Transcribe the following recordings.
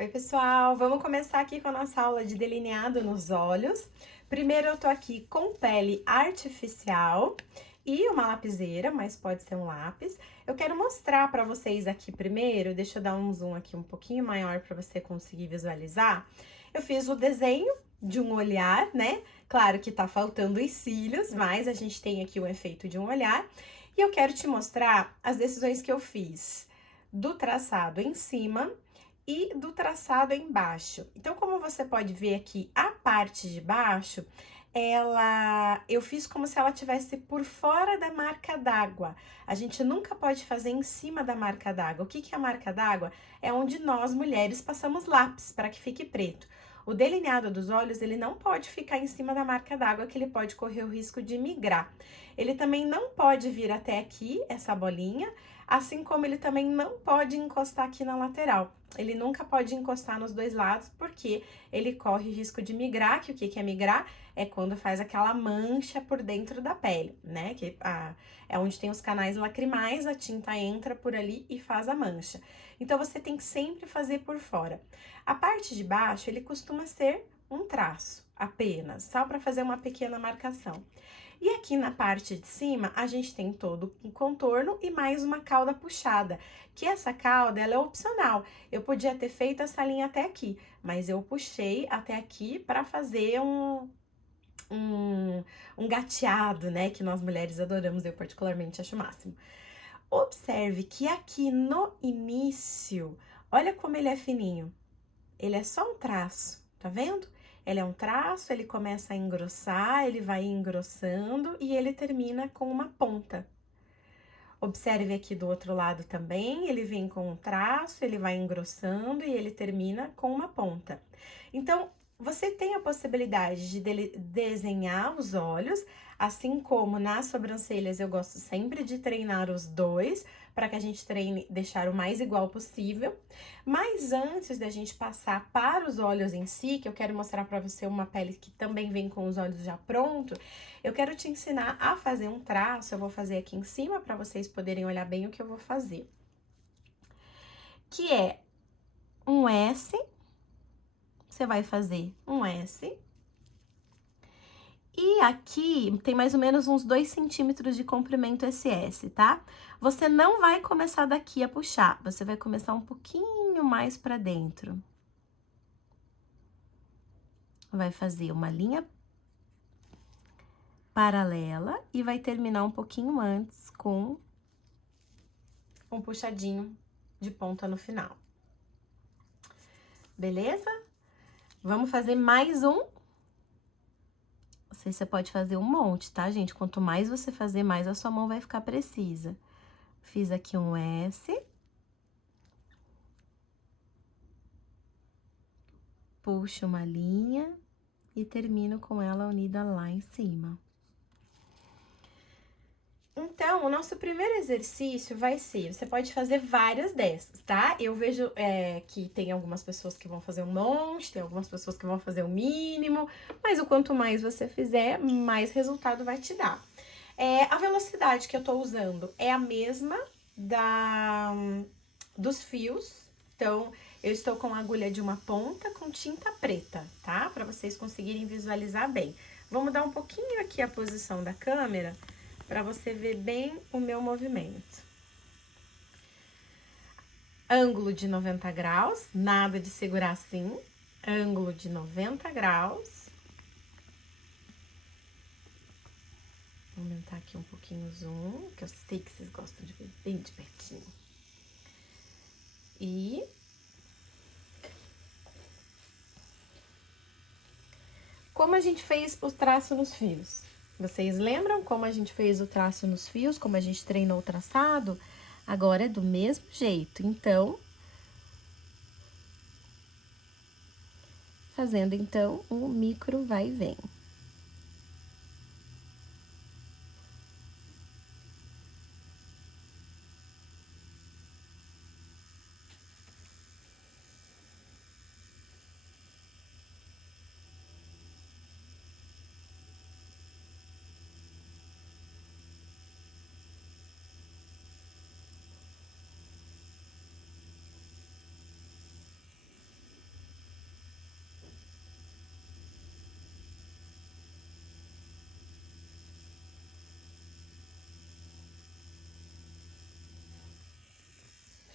Oi, pessoal! Vamos começar aqui com a nossa aula de delineado nos olhos. Primeiro eu tô aqui com pele artificial e uma lapiseira, mas pode ser um lápis. Eu quero mostrar para vocês aqui primeiro, deixa eu dar um zoom aqui um pouquinho maior para você conseguir visualizar. Eu fiz o desenho de um olhar, né? Claro que tá faltando os cílios, mas a gente tem aqui o efeito de um olhar. E eu quero te mostrar as decisões que eu fiz do traçado em cima e do traçado embaixo. Então, como você pode ver aqui, a parte de baixo, eu fiz como se ela tivesse por fora da marca d'água. A gente nunca pode fazer em cima da marca d'água. O que que é a marca d'água? É onde nós, mulheres, passamos lápis para que fique preto. O delineado dos olhos, ele não pode ficar em cima da marca d'água, que ele pode correr o risco de migrar. Ele também não pode vir até aqui, essa bolinha, assim como ele também não pode encostar aqui na lateral. Ele nunca pode encostar nos dois lados, porque ele corre risco de migrar, que o que é migrar? É quando faz aquela mancha por dentro da pele, né? É onde tem os canais lacrimais, a tinta entra por ali e faz a mancha. Então, você tem que sempre fazer por fora. A parte de baixo, ele costuma ser um traço apenas, só para fazer uma pequena marcação. E aqui na parte de cima, a gente tem todo um contorno e mais uma cauda puxada, que essa cauda, ela é opcional. Eu podia ter feito essa linha até aqui, mas eu puxei até aqui para fazer um, um gateado, né, que nós mulheres adoramos, eu particularmente acho o máximo. Observe que aqui no início, olha como ele é fininho. Ele é só um traço, tá vendo? Ele é um traço, ele começa a engrossar, ele vai engrossando e ele termina com uma ponta. Observe aqui do outro lado também, ele vem com um traço, ele vai engrossando e ele termina com uma ponta. Então, você tem a possibilidade de desenhar os olhos, assim como nas sobrancelhas eu gosto sempre de treinar os dois, para que a gente treine deixar o mais igual possível. Mas antes da gente passar para os olhos em si, que eu quero mostrar para você uma pele que também vem com os olhos já pronto, eu quero te ensinar a fazer um traço, eu vou fazer aqui em cima para vocês poderem olhar bem o que eu vou fazer. Que é um S, você vai fazer um S. E aqui tem mais ou menos uns 2 centímetros de comprimento esse S, tá? Você não vai começar daqui a puxar, você vai começar um pouquinho mais para dentro. Vai fazer uma linha paralela e vai terminar um pouquinho antes com um puxadinho de ponta no final. Beleza? Vamos fazer mais um. Você pode fazer um monte, tá, gente? Quanto mais você fazer, mais a sua mão vai ficar precisa. Fiz aqui um S. Puxo uma linha e termino com ela unida lá em cima. Então, o nosso primeiro exercício vai ser, você pode fazer várias dessas, tá? Eu vejo que tem algumas pessoas que vão fazer um monte, tem algumas pessoas que vão fazer o mínimo, mas o quanto mais você fizer, mais resultado vai te dar. A velocidade que eu tô usando é a mesma dos fios, então eu estou com a agulha de uma ponta com tinta preta, tá? Para vocês conseguirem visualizar bem. Vamos dar um pouquinho aqui a posição da câmera para você ver bem o meu movimento. Ângulo de 90 graus, nada de segurar assim. Ângulo de 90 graus. Vou aumentar aqui um pouquinho o zoom, que eu sei que vocês gostam de ver bem de pertinho. E como a gente fez o traço nos fios? Vocês lembram como a gente fez o traço nos fios, como a gente treinou o traçado? Agora é do mesmo jeito, então, fazendo então um micro vai e vem.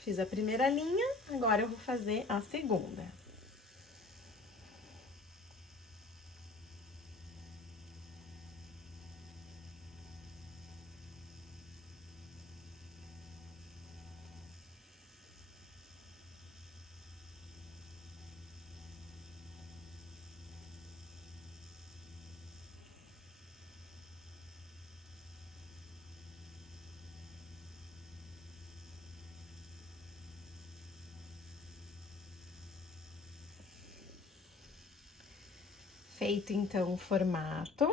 Fiz a primeira linha, agora eu vou fazer a segunda. Feito, então, o formato.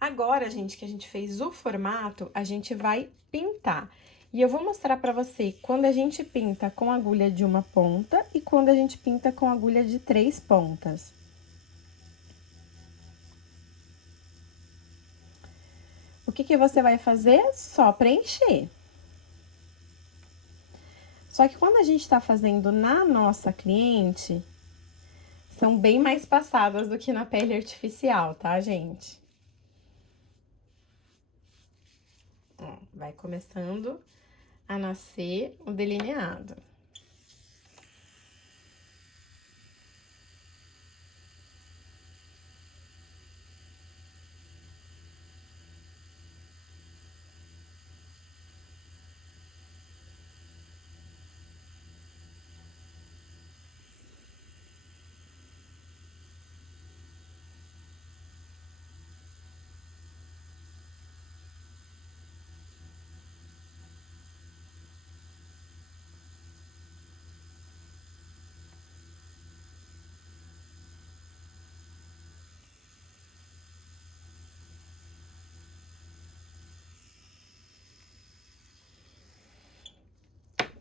Agora, gente, que a gente fez o formato, a gente vai pintar. E eu vou mostrar pra você quando a gente pinta com agulha de uma ponta e quando a gente pinta com agulha de 3 pontas. O que que você vai fazer? Só preencher. Só que quando a gente tá fazendo na nossa cliente, são bem mais passadas do que na pele artificial, tá, gente? Ó, vai começando a nascer o delineado.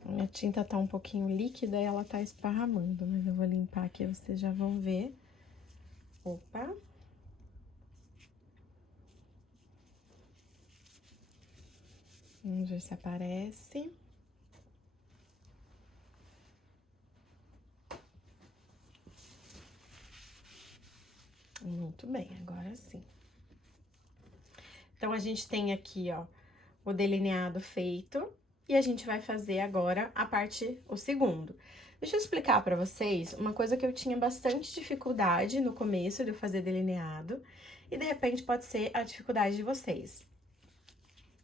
Minha tinta tá um pouquinho líquida e ela tá esparramando, mas eu vou limpar aqui, vocês já vão ver. Opa! Vamos ver se aparece. Muito bem, agora sim. Então, a gente tem aqui, ó, o delineado feito. E a gente vai fazer agora o segundo. Deixa eu explicar pra vocês uma coisa que eu tinha bastante dificuldade no começo de eu fazer delineado. E, de repente, pode ser a dificuldade de vocês.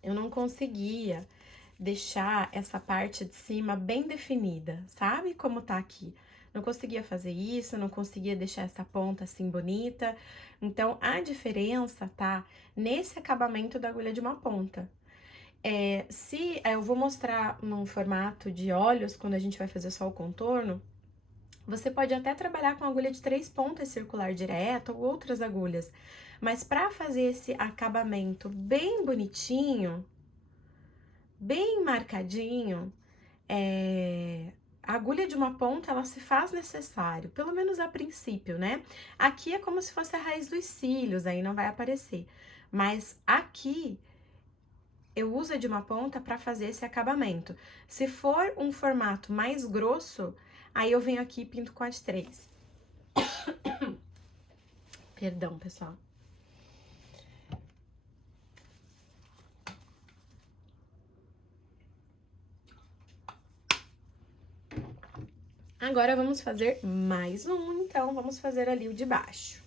Eu não conseguia deixar essa parte de cima bem definida, sabe? Como tá aqui. Não conseguia fazer isso, não conseguia deixar essa ponta assim bonita. Então, a diferença tá nesse acabamento da agulha de uma ponta. Eu vou mostrar num formato de olhos, quando a gente vai fazer só o contorno, você pode até trabalhar com agulha de 3 pontas circular direto ou outras agulhas. Mas para fazer esse acabamento bem bonitinho, bem marcadinho, a agulha de uma ponta, ela se faz necessário, pelo menos a princípio, né? Aqui é como se fosse a raiz dos cílios, aí não vai aparecer. Mas aqui, eu uso a de uma ponta para fazer esse acabamento. Se for um formato mais grosso, aí eu venho aqui e pinto com a de 3. Perdão, pessoal. Agora, vamos fazer mais um, então, vamos fazer ali o de baixo.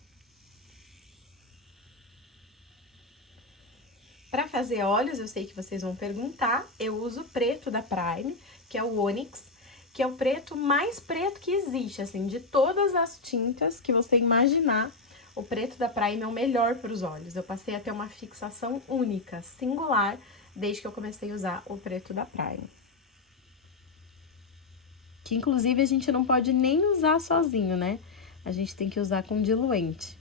Para fazer olhos, eu sei que vocês vão perguntar, eu uso o preto da Prime, que é o Onyx, que é o preto mais preto que existe, assim, de todas as tintas que você imaginar, o preto da Prime é o melhor para os olhos. Eu passei a ter uma fixação única, singular, desde que eu comecei a usar o preto da Prime. Que, inclusive, a gente não pode nem usar sozinho, né? A gente tem que usar com diluente.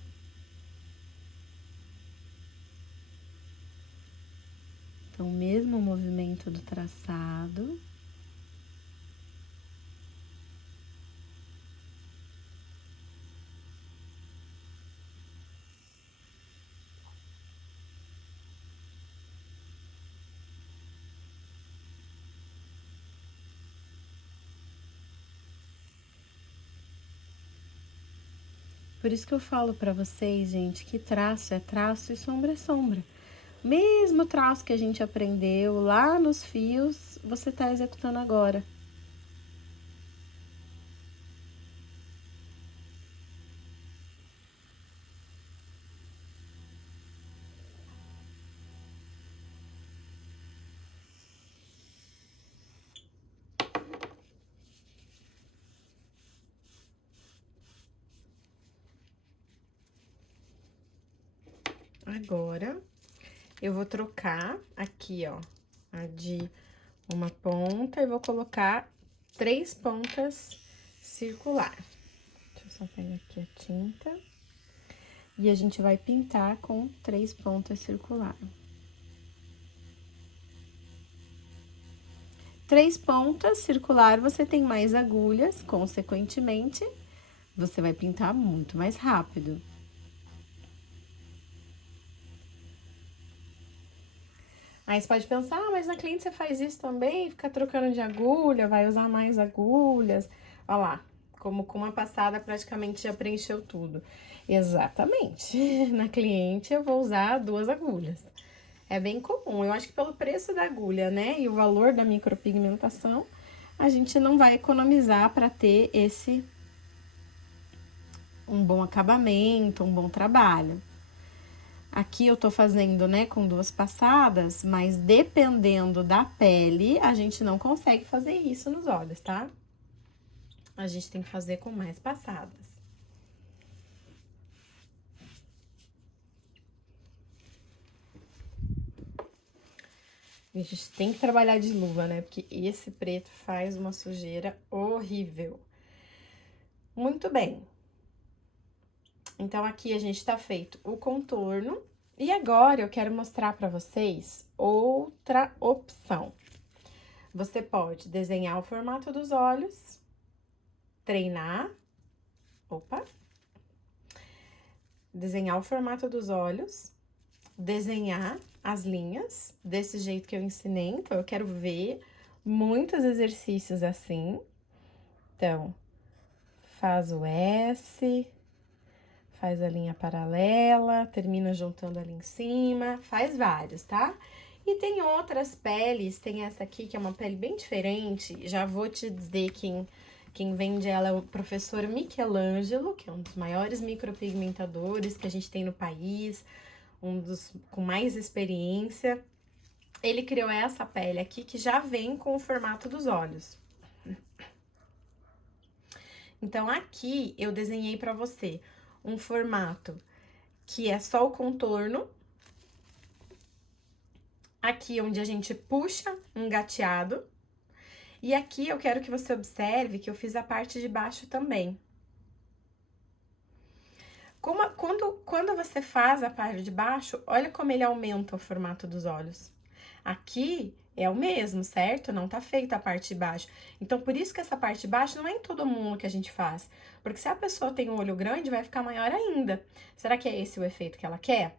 Então, mesmo movimento do traçado. Por isso que eu falo pra vocês, gente, que traço é traço e sombra é sombra. Mesmo traço que a gente aprendeu lá nos fios, você tá executando agora. Agora, eu vou trocar aqui, ó, a de uma ponta e vou colocar 3 pontas circular. Deixa eu só pegar aqui a tinta. E a gente vai pintar com 3 pontas circular. 3 pontas circular, você tem mais agulhas, consequentemente, você vai pintar muito mais rápido. Aí você pode pensar, ah, mas na cliente você faz isso também? Fica trocando de agulha, vai usar mais agulhas. Olha lá, como com uma passada praticamente já preencheu tudo. Exatamente. Na cliente eu vou usar 2 agulhas. É bem comum. Eu acho que pelo preço da agulha, né, e o valor da micropigmentação, a gente não vai economizar para ter um bom acabamento, um bom trabalho. Aqui eu tô fazendo, né, com 2 passadas, mas dependendo da pele, a gente não consegue fazer isso nos olhos, tá? A gente tem que fazer com mais passadas. A gente tem que trabalhar de luva, né? Porque esse preto faz uma sujeira horrível. Muito bem. Então, aqui a gente tá feito o contorno. E agora, eu quero mostrar pra vocês outra opção. Você pode desenhar o formato dos olhos, treinar. Opa! Desenhar o formato dos olhos, desenhar as linhas desse jeito que eu ensinei. Então, eu quero ver muitos exercícios assim. Então, faz o S, faz a linha paralela, termina juntando ali em cima, faz vários, tá? E tem outras peles, tem essa aqui que é uma pele bem diferente, já vou te dizer quem vende ela é o professor Michelangelo, que é um dos maiores micropigmentadores que a gente tem no país, um dos com mais experiência. Ele criou essa pele aqui que já vem com o formato dos olhos. Então, aqui eu desenhei pra você um formato que é só o contorno. Aqui onde a gente puxa um gateado. E aqui eu quero que você observe que eu fiz a parte de baixo também. Quando você faz a parte de baixo, olha como ele aumenta o formato dos olhos. Aqui é o mesmo, certo? Não tá feita a parte de baixo. Então, por isso que essa parte de baixo não é em todo mundo que a gente faz. Porque se a pessoa tem um olho grande, vai ficar maior ainda. Será que é esse o efeito que ela quer?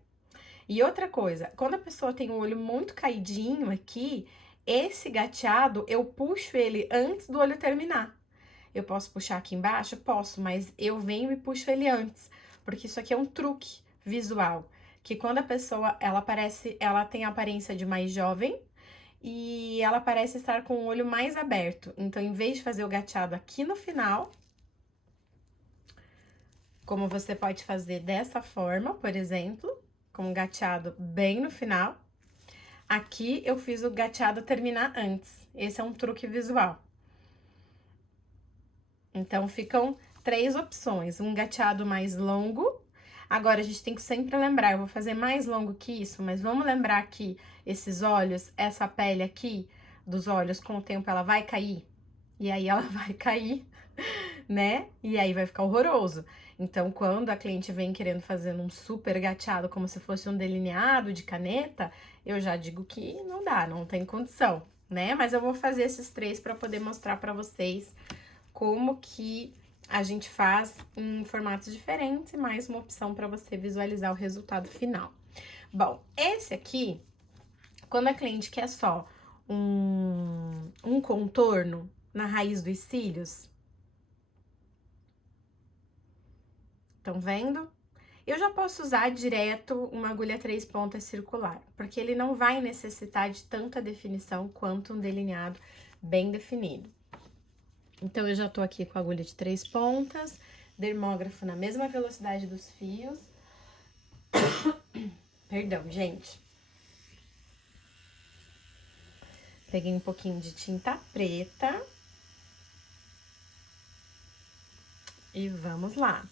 E outra coisa, quando a pessoa tem o olho muito caidinho aqui, esse gateado, eu puxo ele antes do olho terminar. Eu posso puxar aqui embaixo? Posso, mas eu venho e puxo ele antes. Porque isso aqui é um truque visual. Que quando a pessoa, ela tem a aparência de mais jovem e ela parece estar com o olho mais aberto. Então, em vez de fazer o gateado aqui no final, como você pode fazer dessa forma, por exemplo, com o gateado bem no final, aqui eu fiz o gateado terminar antes. Esse é um truque visual. Então, ficam 3 opções. Um gateado mais longo. Agora, a gente tem que sempre lembrar, eu vou fazer mais longo que isso, mas vamos lembrar que esses olhos, essa pele aqui dos olhos, com o tempo ela vai cair. E aí, ela vai cair, né? E aí, vai ficar horroroso. Então, quando a cliente vem querendo fazer um super gateado, como se fosse um delineado de caneta, eu já digo que não dá, não tem condição, né? Mas eu vou fazer esses 3 para poder mostrar para vocês como que a gente faz em formatos diferentes e mais uma opção para você visualizar o resultado final. Bom, esse aqui, quando a cliente quer só um contorno na raiz dos cílios, Estão vendo? Eu já posso usar direto uma agulha 3 pontas circular, porque ele não vai necessitar de tanta definição quanto um delineado bem definido. Então, eu já tô aqui com a agulha de 3 pontas, dermógrafo na mesma velocidade dos fios. Perdão, gente. Peguei um pouquinho de tinta preta. E vamos lá.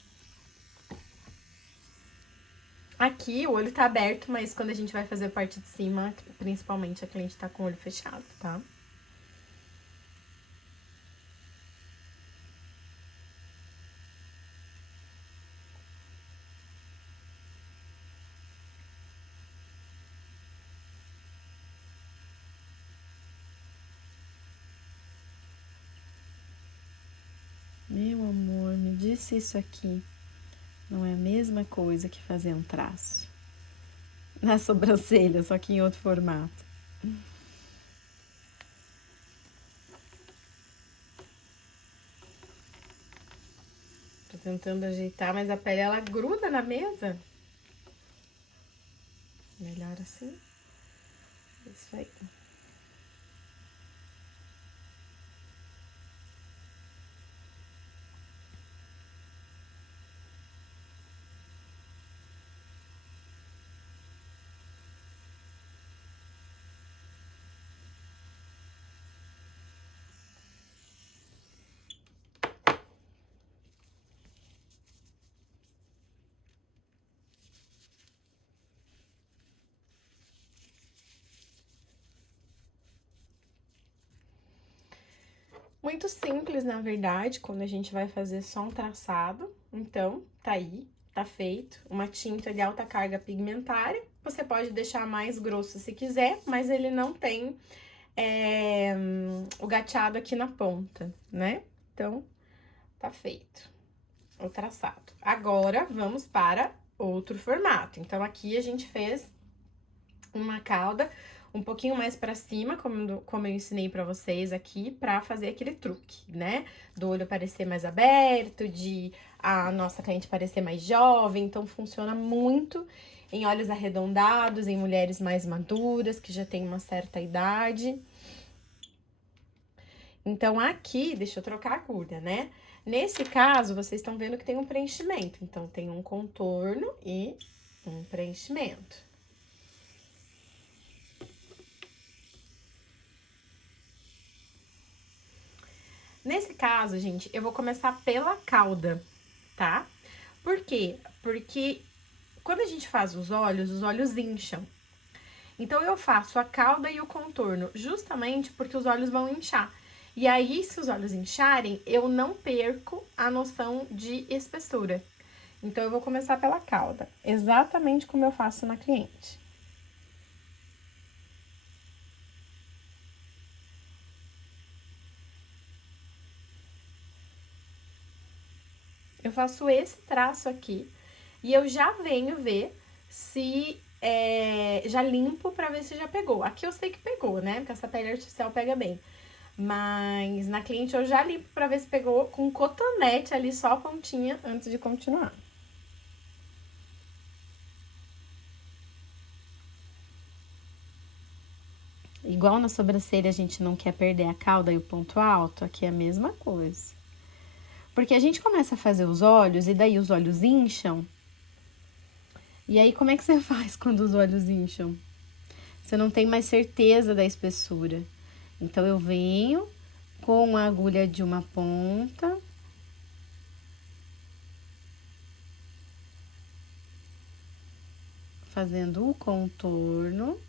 Aqui o olho tá aberto, mas quando a gente vai fazer a parte de cima, principalmente a cliente tá com o olho fechado, tá? Meu amor, me disse isso aqui. Não é a mesma coisa que fazer um traço na sobrancelha, só que em outro formato. Tô tentando ajeitar, mas a pele ela gruda na mesa. Melhor assim. Isso aí. Muito simples, na verdade, quando a gente vai fazer só um traçado. Então, tá aí, tá feito. Uma tinta de alta carga pigmentária. Você pode deixar mais grosso se quiser, mas ele não tem o gateado aqui na ponta, né? Então, tá feito o traçado. Agora, vamos para outro formato. Então, aqui a gente fez uma cauda um pouquinho mais pra cima, como eu ensinei pra vocês aqui, pra fazer aquele truque, né? Do olho parecer mais aberto, de a nossa cliente parecer mais jovem. Então, funciona muito em olhos arredondados, em mulheres mais maduras, que já têm uma certa idade. Então, aqui, deixa eu trocar a agulha, né? Nesse caso, vocês estão vendo que tem um preenchimento. Então, tem um contorno e um preenchimento. Nesse caso, gente, eu vou começar pela cauda, tá? Por quê? Porque quando a gente faz os olhos incham. Então, eu faço a cauda e o contorno justamente porque os olhos vão inchar. E aí, se os olhos incharem, eu não perco a noção de espessura. Então, eu vou começar pela cauda, exatamente como eu faço na cliente. Eu faço esse traço aqui e eu já venho ver se já limpo pra ver se já pegou. Aqui eu sei que pegou, né? Porque essa pele artificial pega bem. Mas na cliente eu já limpo pra ver se pegou com cotonete ali, só a pontinha, antes de continuar. Igual na sobrancelha a gente não quer perder a cauda e o ponto alto, aqui é a mesma coisa. Porque a gente começa a fazer os olhos e daí os olhos incham. E aí como é que você faz quando os olhos incham? Você não tem mais certeza da espessura. Então, eu venho com a agulha de uma ponta. Fazendo o contorno.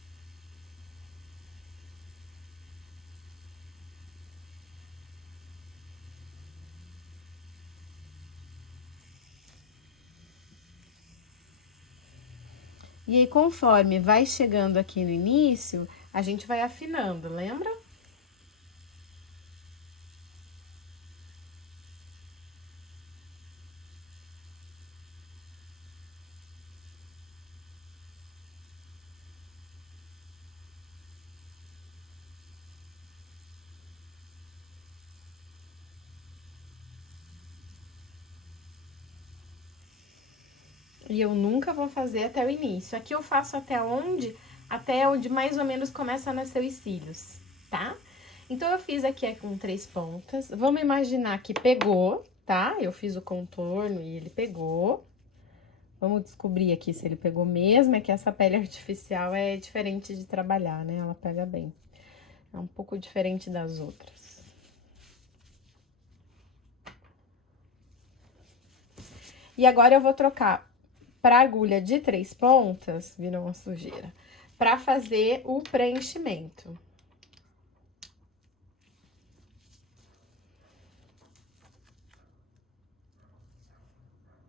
E aí, conforme vai chegando aqui no início, a gente vai afinando, lembra? E eu nunca vou fazer até o início. Aqui eu faço até onde? Até onde mais ou menos começa a nascer os cílios, tá? Então, eu fiz aqui com 3 pontas. Vamos imaginar que pegou, tá? Eu fiz o contorno e ele pegou. Vamos descobrir aqui se ele pegou mesmo. É que essa pele artificial é diferente de trabalhar, né? Ela pega bem. É um pouco diferente das outras. E agora eu vou trocar para agulha de 3 pontas, virou uma sujeira, para fazer o preenchimento.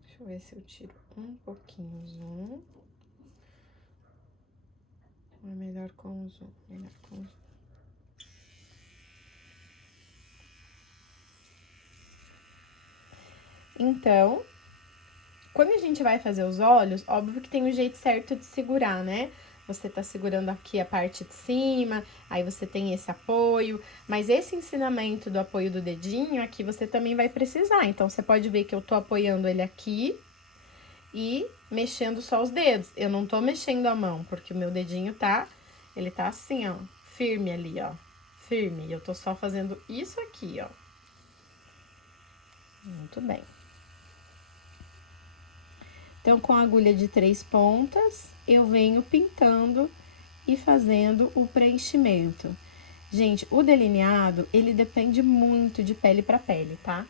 Deixa eu ver se eu tiro um pouquinho o zoom. É melhor com o zoom, melhor com o zoom. Então, quando a gente vai fazer os olhos, óbvio que tem um jeito certo de segurar, né? Você tá segurando aqui a parte de cima, aí você tem esse apoio, mas esse ensinamento do apoio do dedinho aqui você também vai precisar. Então, você pode ver que eu tô apoiando ele aqui e mexendo só os dedos. Eu não tô mexendo a mão, porque o meu dedinho ele tá assim, ó, firme ali, ó, firme. E eu tô só fazendo isso aqui, ó. Muito bem. Então, com a agulha de 3 pontas, eu venho pintando e fazendo o preenchimento. Gente, o delineado, ele depende muito de pele para pele, tá?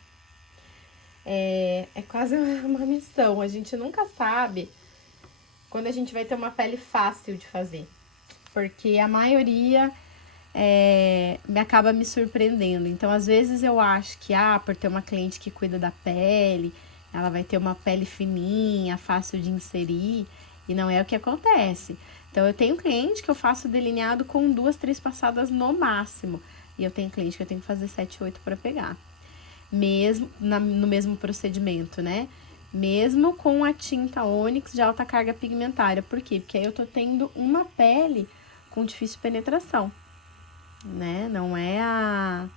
É quase uma missão, a gente nunca sabe quando a gente vai ter uma pele fácil de fazer. Porque a maioria me acaba me surpreendendo. Então, às vezes eu acho que, por ter uma cliente que cuida da pele, ela vai ter uma pele fininha, fácil de inserir, e não é o que acontece. Então, eu tenho cliente que eu faço delineado com 2, 3 passadas no máximo. E eu tenho cliente que eu tenho que fazer 7, 8 para pegar. Mesmo no mesmo procedimento, né? Mesmo com a tinta Onyx de alta carga pigmentária. Por quê? Porque aí eu tô tendo uma pele com difícil penetração, né? Não é a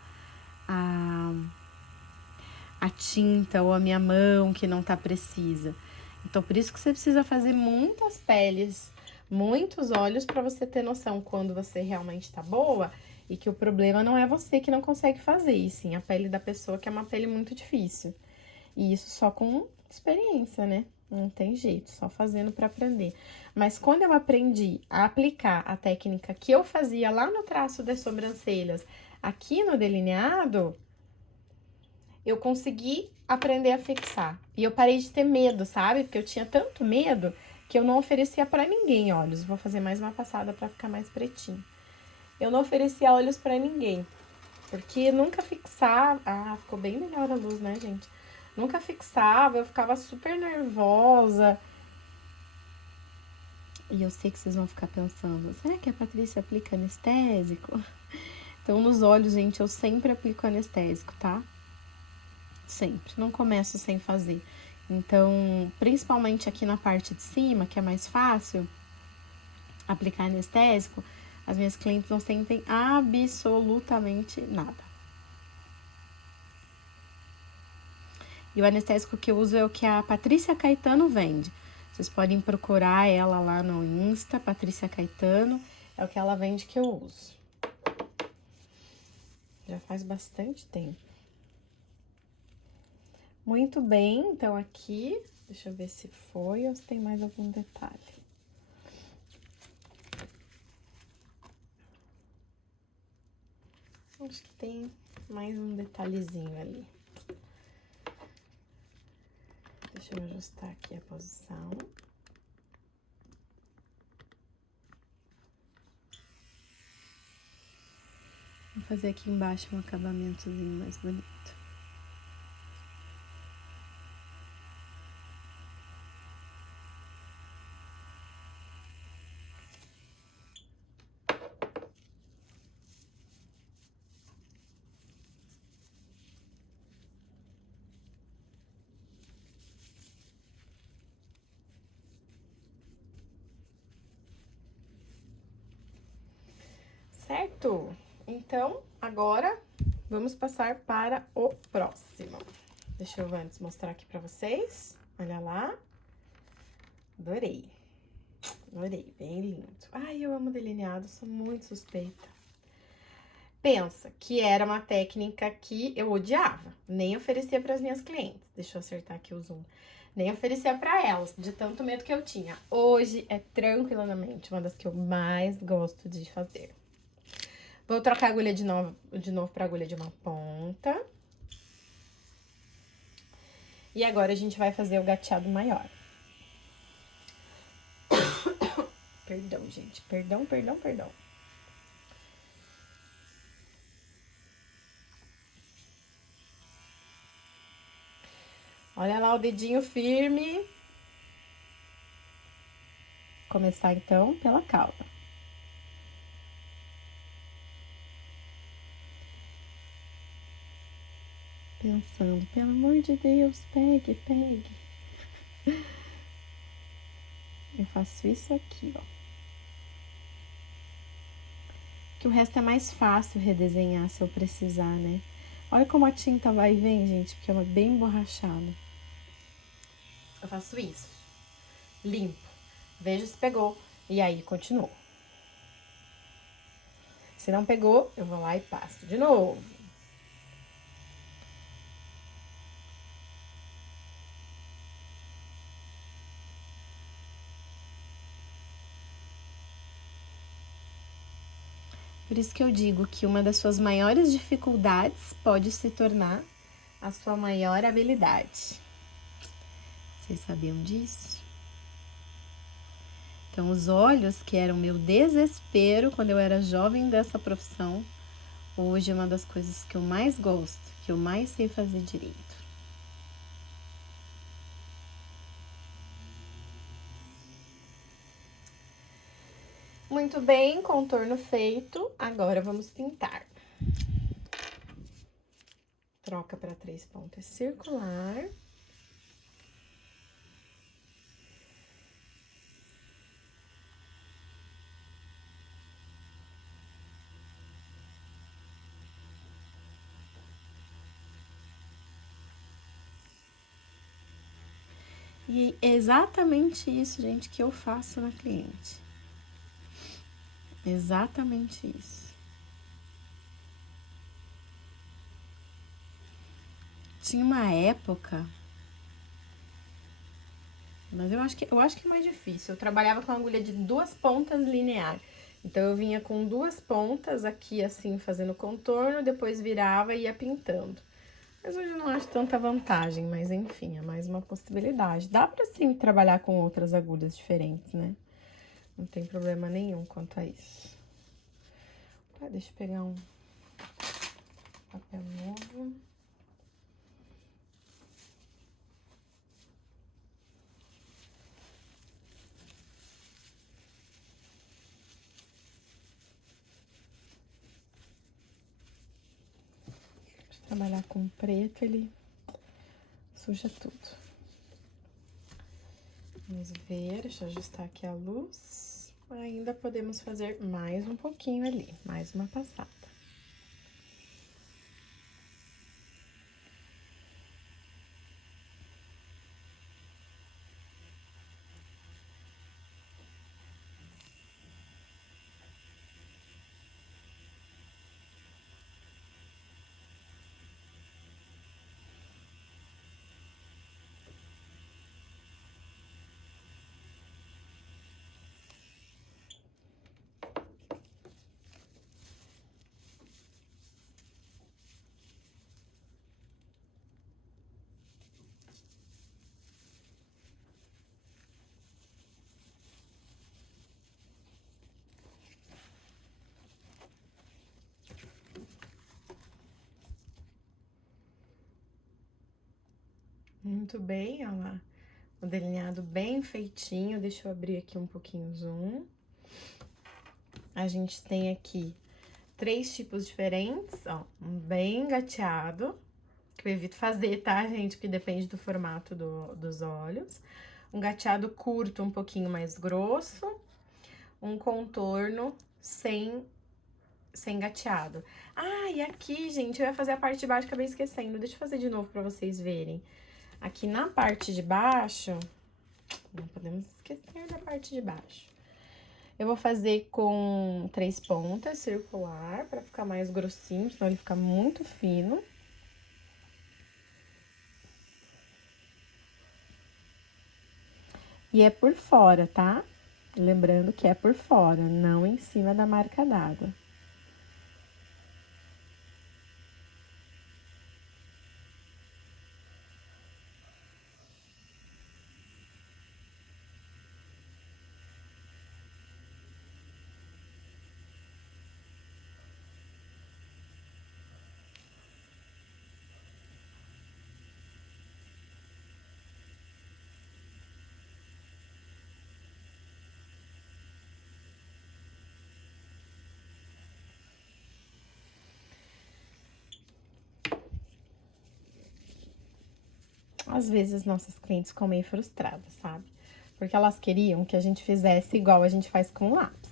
tinta ou a minha mão que não tá precisa. Então, por isso que você precisa fazer muitas peles, muitos olhos, para você ter noção quando você realmente tá boa e que o problema não é você que não consegue fazer, e sim a pele da pessoa, que é uma pele muito difícil. E isso só com experiência, né? Não tem jeito, só fazendo para aprender. Mas quando eu aprendi a aplicar a técnica que eu fazia lá no traço das sobrancelhas, aqui no delineado, eu consegui aprender a fixar. E eu parei de ter medo, sabe? Porque eu tinha tanto medo que eu não oferecia para ninguém olhos. Vou fazer mais uma passada para ficar mais pretinho. Eu não oferecia olhos para ninguém, porque nunca fixava. Ficou bem melhor a luz, né, gente? Nunca fixava, eu ficava super nervosa. E eu sei que vocês vão ficar pensando, será que a Patrícia aplica anestésico? Então, nos olhos, gente, eu sempre aplico anestésico, tá? Sempre, não começo sem fazer. Então, principalmente aqui na parte de cima, que é mais fácil aplicar anestésico, as minhas clientes não sentem absolutamente nada. E o anestésico que eu uso é o que a Patrícia Caetano vende. Vocês podem procurar ela lá no Insta, Patrícia Caetano, é o que ela vende que eu uso. Já faz bastante tempo. Muito bem, então aqui, deixa eu ver se foi ou se tem mais algum detalhe. Acho que tem mais um detalhezinho ali. Deixa eu ajustar aqui a posição. Vou fazer aqui embaixo um acabamentozinho mais bonito. Certo? Então, agora, vamos passar para o próximo. Deixa eu antes mostrar aqui pra vocês. Olha lá. Adorei. Adorei, bem lindo. Ai, eu amo delineado, sou muito suspeita. Pensa que era uma técnica que eu odiava, nem oferecia para as minhas clientes. Deixa eu acertar aqui o zoom. Nem oferecia para elas, de tanto medo que eu tinha. Hoje é tranquilamente uma das que eu mais gosto de fazer. Vou trocar a agulha de novo para agulha de uma ponta. E agora a gente vai fazer o gateado maior. Perdão, gente. Perdão. Olha lá o dedinho firme. Começar então pela cauda. Pensando, pelo amor de Deus, pegue. Eu faço isso aqui, ó. Que o resto é mais fácil redesenhar se eu precisar, né? Olha como a tinta vai e vem, gente, porque ela é bem emborrachada. Eu faço isso. Limpo. Vejo se pegou. E aí, continuo. Se não pegou, eu vou lá e passo de novo. Por isso que eu digo que uma das suas maiores dificuldades pode se tornar a sua maior habilidade. Vocês sabiam disso? Então, os olhos, que eram meu desespero quando eu era jovem dessa profissão, hoje é uma das coisas que eu mais gosto, que eu mais sei fazer direito. Muito bem, contorno feito. Agora vamos pintar. Troca para 3 pontas circular. E é exatamente isso, gente, que eu faço na cliente. Exatamente isso. Tinha uma época, mas eu acho que é mais difícil. Eu trabalhava com agulha de 2 pontas linear. Então, eu vinha com 2 pontas aqui, assim, fazendo contorno, depois virava e ia pintando. Mas hoje eu não acho tanta vantagem, mas enfim, é mais uma possibilidade. Dá pra, sim, trabalhar com outras agulhas diferentes, né? Não tem problema nenhum quanto a isso. Tá, deixa eu pegar um papel novo. Trabalhar com preto, ele suja tudo. Vamos ver, deixa eu ajustar aqui a luz. Ainda podemos fazer mais um pouquinho ali, mais uma passada. Muito bem, olha lá. O delineado bem feitinho. Deixa eu abrir aqui um pouquinho o zoom. A gente tem aqui 3 tipos diferentes, ó. Um bem gateado, que eu evito fazer, tá, gente? Porque depende do formato dos olhos. Um gateado curto, um pouquinho mais grosso. Um contorno sem gateado. Ah, e aqui, gente, eu ia fazer a parte de baixo, acabei esquecendo. Deixa eu fazer de novo pra vocês verem. Aqui na parte de baixo, Não podemos esquecer da parte de baixo. Eu vou fazer com 3 pontas circular, pra ficar mais grossinho, senão ele fica muito fino. E é por fora, tá? Lembrando que é por fora, não em cima da marca d'água. Às vezes, nossas clientes ficam meio frustradas, sabe? Porque elas queriam que a gente fizesse igual a gente faz com o lápis.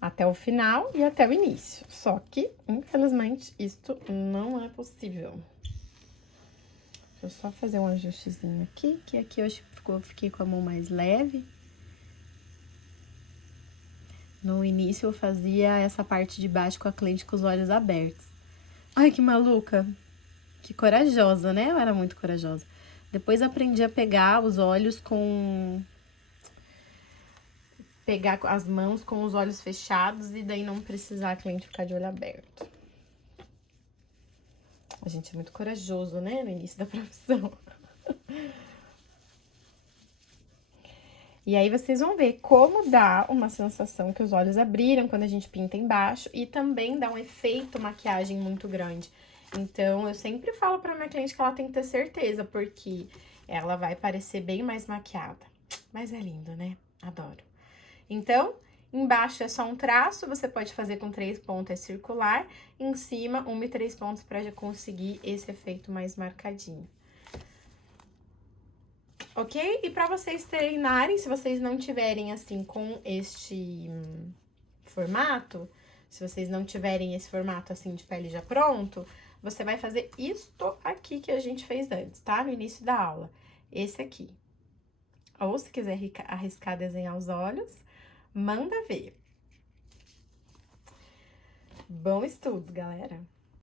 Até o final e até o início. Só que, infelizmente, isto não é possível. Deixa eu só fazer um ajustezinho aqui, que aqui eu fiquei com a mão mais leve. No início, eu fazia essa parte de baixo com a cliente com os olhos abertos. Ai, que maluca! Que corajosa, né? Eu era muito corajosa. Depois aprendi a pegar os olhos com... Pegar as mãos com os olhos fechados e daí não precisar a cliente ficar de olho aberto. A gente é muito corajoso, né? No início da profissão. E aí, vocês vão ver como dá uma sensação que os olhos abriram quando a gente pinta embaixo e também dá um efeito maquiagem muito grande. Então, eu sempre falo pra minha cliente que ela tem que ter certeza, porque ela vai parecer bem mais maquiada. Mas é lindo, né? Adoro. Então, embaixo é só um traço, você pode fazer com 3 pontas circular, em cima 1 e 3 pontos para já conseguir esse efeito mais marcadinho. Ok? E para vocês treinarem, se vocês não tiverem assim com este formato, se vocês não tiverem esse formato assim de pele já pronto, você vai fazer isto aqui que a gente fez antes, tá? No início da aula. Esse aqui. Ou se quiser arriscar desenhar os olhos, manda ver. Bom estudo, galera!